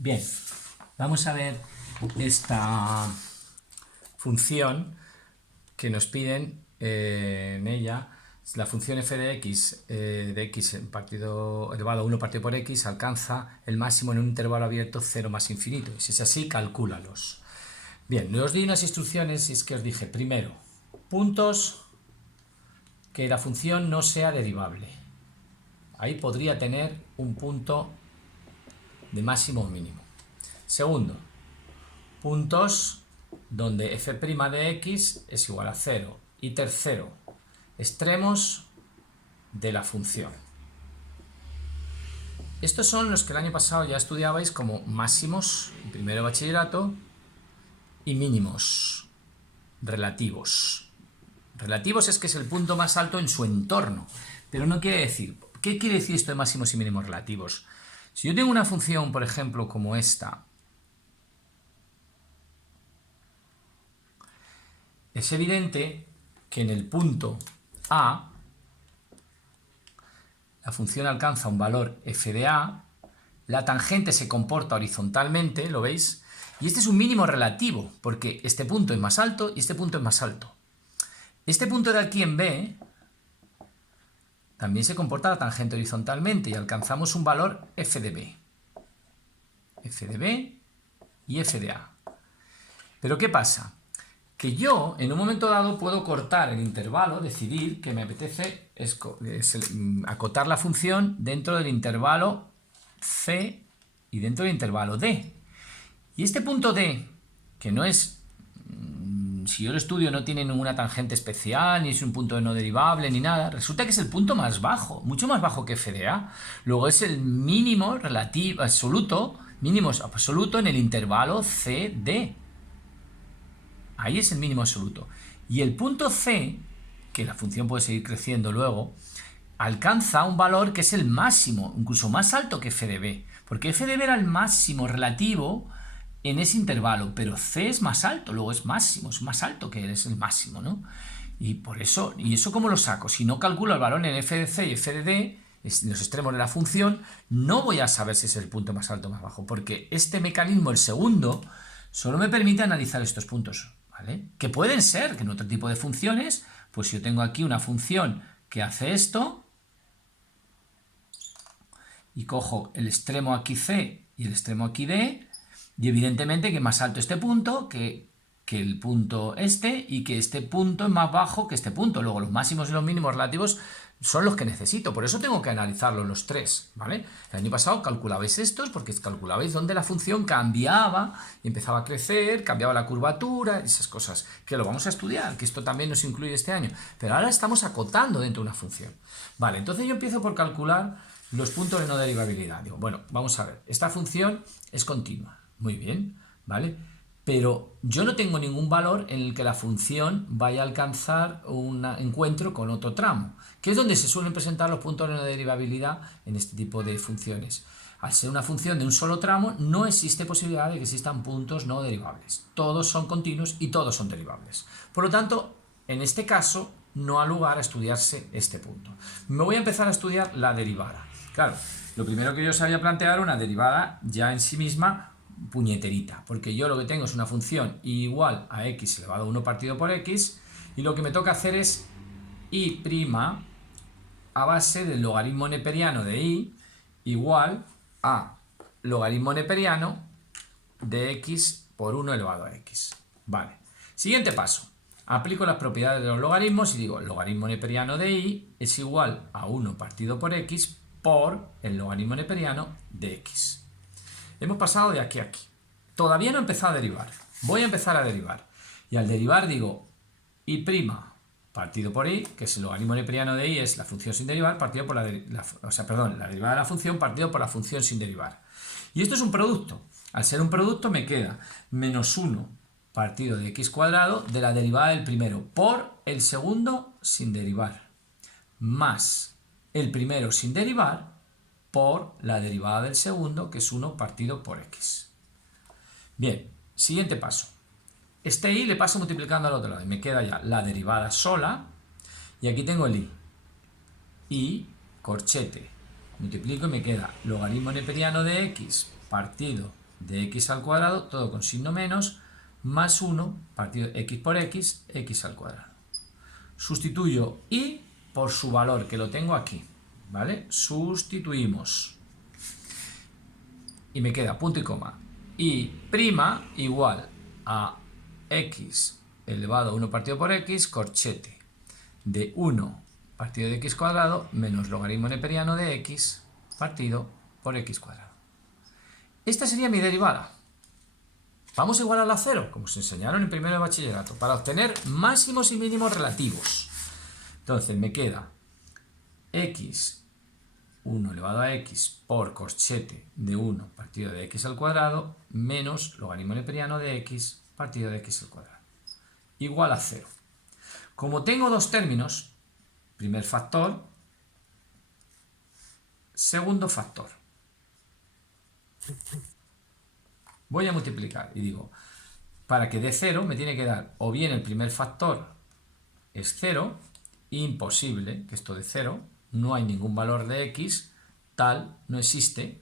Bien, vamos a ver esta función que nos piden en ella. La función f de x partido elevado a 1 partido por x alcanza el máximo en un intervalo abierto 0 más infinito. Si es así, calcúlalos. Bien, os di unas instrucciones y es que os dije, primero, puntos que la función no sea derivable. Ahí podría tener un punto de máximo o mínimo. Segundo, puntos donde f' de x es igual a 0. Y tercero, extremos de la función. Estos son los que el año pasado ya estudiabais como máximos en primero de bachillerato y mínimos relativos. Relativos es que es el punto más alto en su entorno, pero no quiere decir. ¿Qué quiere decir esto de máximos y mínimos relativos? Si yo tengo una función, por ejemplo, como esta, es evidente que en el punto A la función alcanza un valor f de A, la tangente se comporta horizontalmente, ¿lo veis? Y este es un mínimo relativo, porque este punto es más alto y este punto es más alto. Este punto de aquí en B también se comporta la tangente horizontalmente y alcanzamos un valor f de B. F de B y f de A. Pero ¿qué pasa? Que yo, en un momento dado, puedo cortar el intervalo, decidir que me apetece acotar la función dentro del intervalo C y dentro del intervalo D. Y este punto D, que no es, si yo lo estudio, no tiene ninguna tangente especial, ni es un punto no derivable, ni nada, resulta que es el punto más bajo, mucho más bajo que f de A. Luego es el mínimo relativo, mínimo absoluto en el intervalo CD. Ahí es el mínimo absoluto. Y el punto C, que la función puede seguir creciendo luego, alcanza un valor que es el máximo, incluso más alto que f de B. Porque f de B era el máximo relativo en ese intervalo, pero C es más alto, luego es máximo, es más alto que es el máximo, ¿no? Y por eso, ¿y eso cómo lo saco? Si no calculo el valor en f de C y f de D, en los extremos de la función, no voy a saber si es el punto más alto o más bajo, porque este mecanismo, el segundo, solo me permite analizar estos puntos. ¿Vale? Que pueden ser, que en otro tipo de funciones, pues yo tengo aquí una función que hace esto, y cojo el extremo aquí C y el extremo aquí D, y evidentemente que más alto este punto que el punto este, y que este punto es más bajo que este punto. Luego los máximos y los mínimos relativos son los que necesito, por eso tengo que analizarlos los tres, ¿vale? El año pasado calculabais estos porque calculabais dónde la función cambiaba y empezaba a crecer, cambiaba la curvatura, esas cosas, que lo vamos a estudiar, que esto también nos incluye este año, pero ahora estamos acotando dentro de una función. Vale, entonces yo empiezo por calcular los puntos de no derivabilidad. Digo, bueno, vamos a ver, esta función es continua, muy bien, ¿vale? Pero yo no tengo ningún valor en el que la función vaya a alcanzar un encuentro con otro tramo, que es donde se suelen presentar los puntos de no derivabilidad en este tipo de funciones. Al ser una función de un solo tramo, no existe posibilidad de que existan puntos no derivables. Todos son continuos y todos son derivables. Por lo tanto, en este caso, no ha lugar a estudiarse este punto. Me voy a empezar a estudiar la derivada. Claro, lo primero que yo sabía plantear una derivada ya en sí misma puñeterita, porque yo lo que tengo es una función igual a x elevado a 1 partido por x, y lo que me toca hacer es y' a base del logaritmo neperiano de y igual a logaritmo neperiano de x por 1 elevado a x. Vale. Siguiente paso. Aplico las propiedades de los logaritmos y digo, el logaritmo neperiano de y es igual a 1 partido por x por el logaritmo neperiano de x. Hemos pasado de aquí a aquí. Todavía no he empezado a derivar. Voy a empezar a derivar. Y al derivar digo y' partido por y, que es el logaritmo neperiano de y, es la función sin derivar, partido por la derivada de la función partido por la función sin derivar. Y esto es un producto. Al ser un producto me queda menos 1 partido de x cuadrado de la derivada del primero por el segundo sin derivar, más el primero sin derivar por la derivada del segundo, que es 1 partido por x. Bien, siguiente paso. Este y le paso multiplicando al otro lado y me queda ya la derivada sola, y aquí tengo el y. Y, corchete, multiplico y me queda logaritmo neperiano de x partido de x al cuadrado, todo con signo menos, más 1 partido x por x, x al cuadrado. Sustituyo y por su valor, que lo tengo aquí, ¿vale? Sustituimos. Y me queda punto y coma. Y prima igual a x elevado a 1 partido por x, corchete de 1 partido de x cuadrado menos logaritmo neperiano de x partido por x cuadrado. Esta sería mi derivada. Vamos a igualarla a 0, como se enseñaron en primero de bachillerato, para obtener máximos y mínimos relativos. Entonces me queda x 1 elevado a x por corchete de 1 partido de x al cuadrado menos logaritmo neperiano de x partido de x al cuadrado igual a 0. Como tengo dos términos, primer factor, segundo factor, voy a multiplicar y digo, para que dé 0 me tiene que dar o bien el primer factor es 0, imposible que esto dé 0, no hay ningún valor de x tal, no existe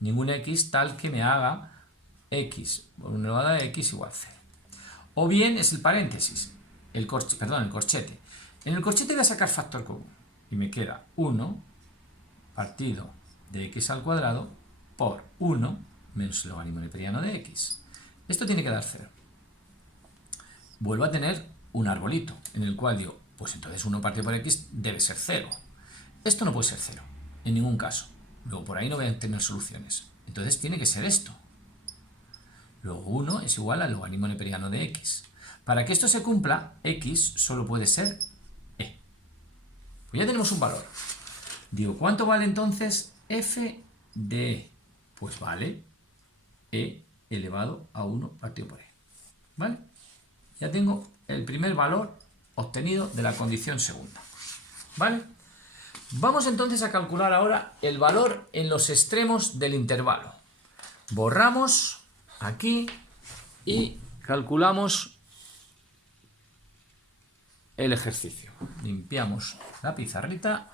ningún x tal que me haga x por 1 elevado a x igual 0. O bien es el paréntesis, el corchete. En el corchete voy a sacar factor común y me queda 1 partido de x al cuadrado por 1 menos el logaritmo neperiano de x. Esto tiene que dar 0. Vuelvo a tener un arbolito en el cual digo, pues entonces 1 partido por x debe ser 0. Esto no puede ser 0, en ningún caso. Luego por ahí no voy a tener soluciones. Entonces tiene que ser esto. Luego 1 es igual al logaritmo neperiano de x. Para que esto se cumpla, x solo puede ser e. Pues ya tenemos un valor. Digo, ¿cuánto vale entonces f de e? Pues vale e elevado a 1 partido por e. ¿Vale? Ya tengo el primer valor obtenido de la condición segunda. ¿Vale? Vamos entonces a calcular ahora el valor en los extremos del intervalo. Borramos aquí y calculamos el ejercicio. Limpiamos la pizarrita.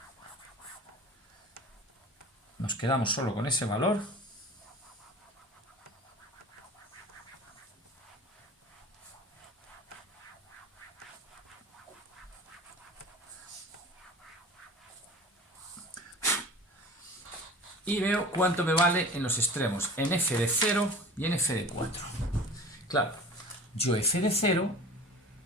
Nos quedamos solo con ese valor. Y veo cuánto me vale en los extremos, en f de 0 y en f de 4. Claro, yo f de 0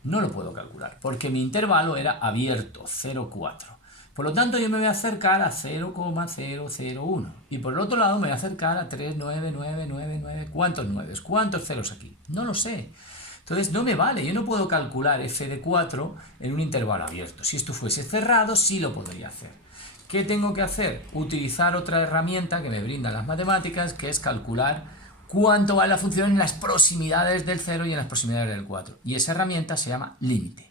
no lo puedo calcular, porque mi intervalo era abierto, 0, 4. Por lo tanto, yo me voy a acercar a 0,001. Y por el otro lado me voy a acercar a 3, 9, 9, 9, 9. ¿Cuántos 9? ¿Cuántos ceros aquí? No lo sé. Entonces no me vale, yo no puedo calcular f de 4 en un intervalo abierto. Si esto fuese cerrado, sí lo podría hacer. ¿Qué tengo que hacer? Utilizar otra herramienta que me brindan las matemáticas, que es calcular cuánto vale la función en las proximidades del 0 y en las proximidades del 4. Y esa herramienta se llama límite.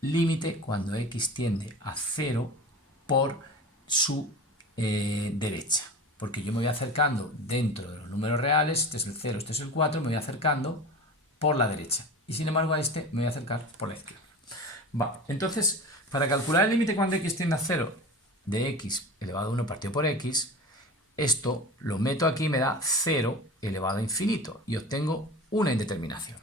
Límite cuando x tiende a 0 por su derecha. Porque yo me voy acercando dentro de los números reales, este es el 0, este es el 4, me voy acercando por la derecha. Y sin embargo a este me voy a acercar por la izquierda. Vale, entonces, para calcular el límite cuando x tiende a 0 de x elevado a 1 partido por x, esto lo meto aquí y me da 0 elevado a infinito y obtengo una indeterminación.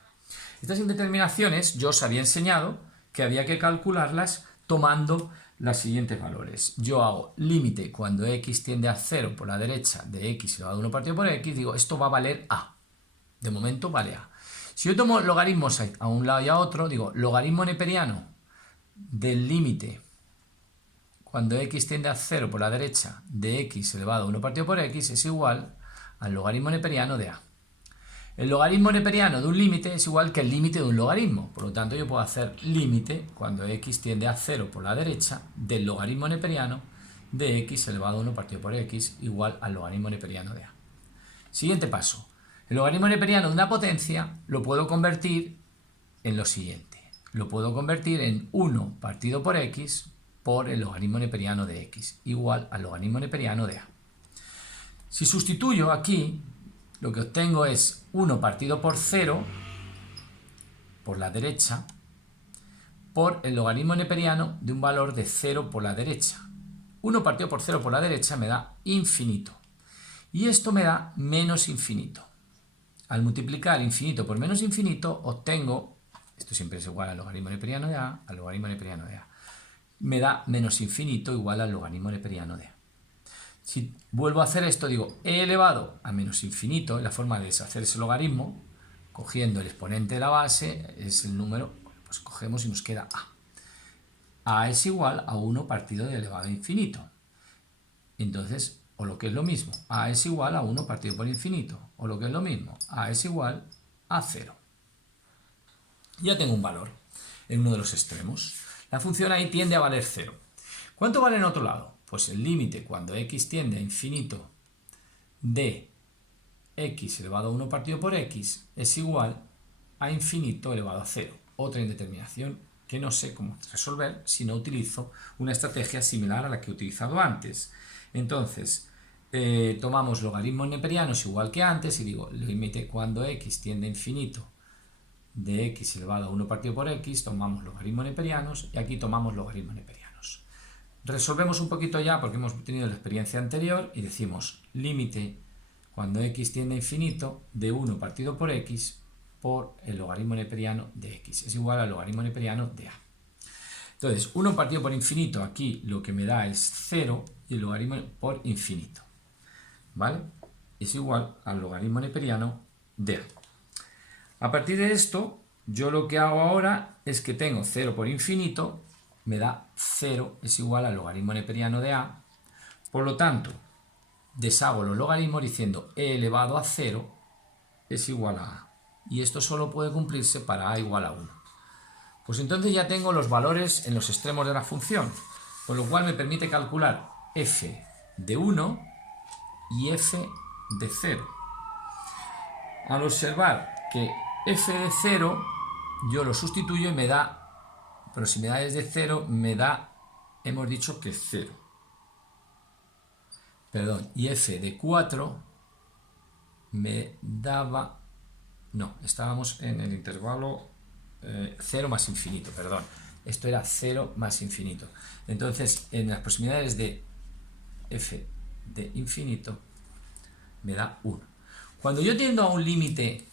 Estas indeterminaciones yo os había enseñado que había que calcularlas tomando los siguientes valores. Yo hago límite cuando x tiende a 0 por la derecha de x elevado a 1 partido por x, digo esto va a valer a. De momento vale a. Si yo tomo logaritmos a un lado y a otro, digo logaritmo neperiano del límite cuando x tiende a 0 por la derecha de x elevado a 1 partido por x es igual al logaritmo neperiano de a. El logaritmo neperiano de un límite es igual que el límite de un logaritmo. Por lo tanto, yo puedo hacer límite cuando x tiende a 0 por la derecha del logaritmo neperiano de x elevado a 1 partido por x igual al logaritmo neperiano de a. Siguiente paso. El logaritmo neperiano de una potencia lo puedo convertir en lo siguiente. Lo puedo convertir en 1 partido por x por el logaritmo neperiano de x, igual al logaritmo neperiano de a. Si sustituyo aquí, lo que obtengo es 1 partido por 0 por la derecha por el logaritmo neperiano de un valor de 0 por la derecha. 1 partido por 0 por la derecha me da infinito. Y esto me da menos infinito. Al multiplicar infinito por menos infinito, obtengo, esto siempre es igual al logaritmo neperiano de a, al logaritmo neperiano de a. Me da menos infinito igual al logaritmo neperiano de a. Si vuelvo a hacer esto, digo e elevado a menos infinito, la forma de deshacer ese logaritmo, cogiendo el exponente de la base, es el número, pues cogemos y nos queda a. A es igual a 1 partido de elevado a infinito. Entonces, o lo que es lo mismo, a es igual a 1 partido por infinito, o lo que es lo mismo, a es igual a 0. Ya tengo un valor en uno de los extremos. La función ahí tiende a valer 0. ¿Cuánto vale en otro lado? Pues el límite cuando x tiende a infinito de x elevado a 1 partido por x es igual a infinito elevado a 0. Otra indeterminación que no sé cómo resolver si no utilizo una estrategia similar a la que he utilizado antes. Entonces, tomamos logaritmos neperianos igual que antes y digo, límite cuando x tiende a infinito de x elevado a 1 partido por x, tomamos logaritmos neperianos y aquí tomamos logaritmos neperianos. Resolvemos un poquito ya porque hemos tenido la experiencia anterior y decimos límite cuando x tiende a infinito de 1 partido por x por el logaritmo neperiano de x. Es igual al logaritmo neperiano de a. Entonces, 1 partido por infinito, aquí lo que me da es 0 y el logaritmo por infinito. ¿Vale? Es igual al logaritmo neperiano de a. A partir de esto, yo lo que hago ahora es que tengo 0 por infinito, me da 0, es igual al logaritmo neperiano de a. Por lo tanto, deshago los logaritmos diciendo e elevado a 0 es igual a a. Y esto solo puede cumplirse para a igual a 1. Pues entonces ya tengo los valores en los extremos de la función, con lo cual me permite calcular f de 1 y f de 0. Al observar que f de 0 yo lo sustituyo y me da proximidades de 0, me da, hemos dicho que 0. Perdón, y f de 4 me daba, no, estábamos en el intervalo 0 más infinito, perdón. Esto era 0 más infinito. Entonces, en las proximidades de f de infinito me da 1. Cuando yo tiendo a un límite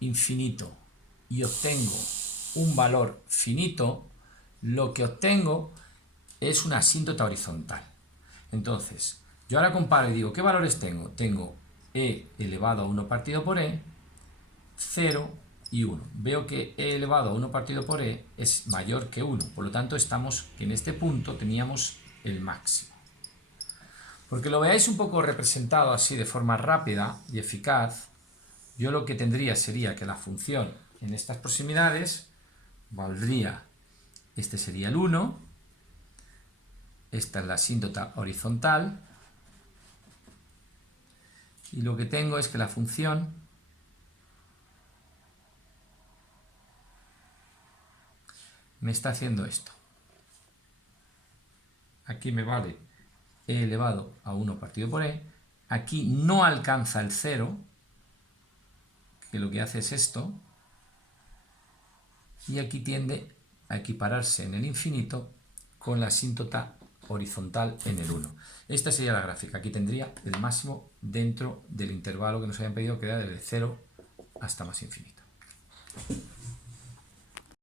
infinito y obtengo un valor finito, lo que obtengo es una asíntota horizontal. Entonces, yo ahora comparo y digo, ¿qué valores tengo? Tengo e elevado a 1 partido por e, 0 y 1. Veo que e elevado a 1 partido por e es mayor que 1. Por lo tanto, estamos que en este punto teníamos el máximo. Porque lo veáis un poco representado así de forma rápida y eficaz, yo lo que tendría sería que la función en estas proximidades valdría, este sería el 1, esta es la asíntota horizontal, y lo que tengo es que la función me está haciendo esto. Aquí me vale e elevado a 1 partido por e, aquí no alcanza el 0, que lo que hace es esto, y aquí tiende a equipararse en el infinito con la asíntota horizontal en el 1. Esta sería la gráfica. Aquí tendría el máximo dentro del intervalo que nos habían pedido, que era desde 0 hasta más infinito.